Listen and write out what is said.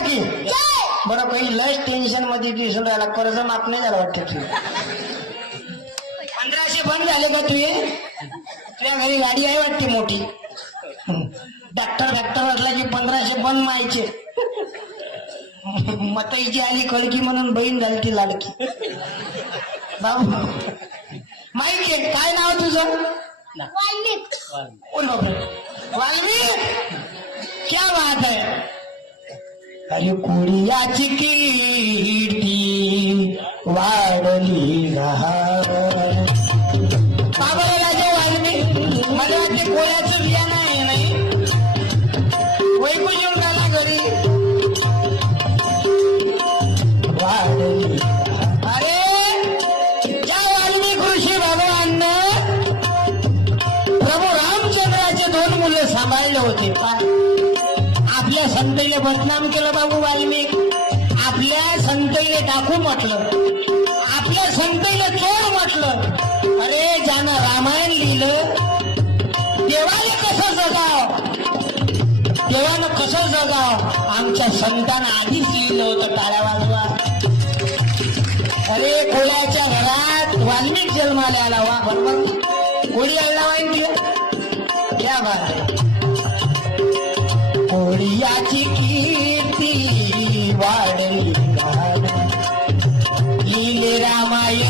की बरं काही लस टेन्शन मध्ये दिसून राहिला, कर्ज माफ नाही झालं वाटतं तू. 1500 बंद झाले का तुझे? तुझ्या घरी गाडी आहे वाटते मोठी. डॉक्टर असला की 1500 बंद मायचे. मतईची आली कळकी म्हणून बहीण झाली ती लाडकी. बाबू माहिती आहे काय नाव तुझं? वाल्मिक. वाल्मिक, क्या बात है. अरे कुडियाची कीर्ती वाढली बाबा राजे वाल्मिक. मला वाटते कोळ्याचं बिया नाही वैकून येऊन राहिला घरी. वाढली. अरे ज्या वाल्मिक ऋषी भगवाननं प्रभू रामचंद्राचे 2 मुलं सांभाळले होते, आपल्या संतईने बदनाम केलं बाबू वाल्मिक. आपल्या संतईने टाकू म्हटलं, आपल्या संतईने चोर म्हटलं. अरे ज्यानं रामायण लिहिलं देवाने कसं जगाव, देवानं कसं जगाव आमच्या संतांना आधीच लिहिलं होतं. टाळ्या वाजवा. अरे कोळ्याच्या घरात वाल्मिक जन्माला आला. वा बरोबर कोळी आला वाईन दिलं. क्या बात आहे. कोळियाची कीर्ती वाढली लिहिले रामायण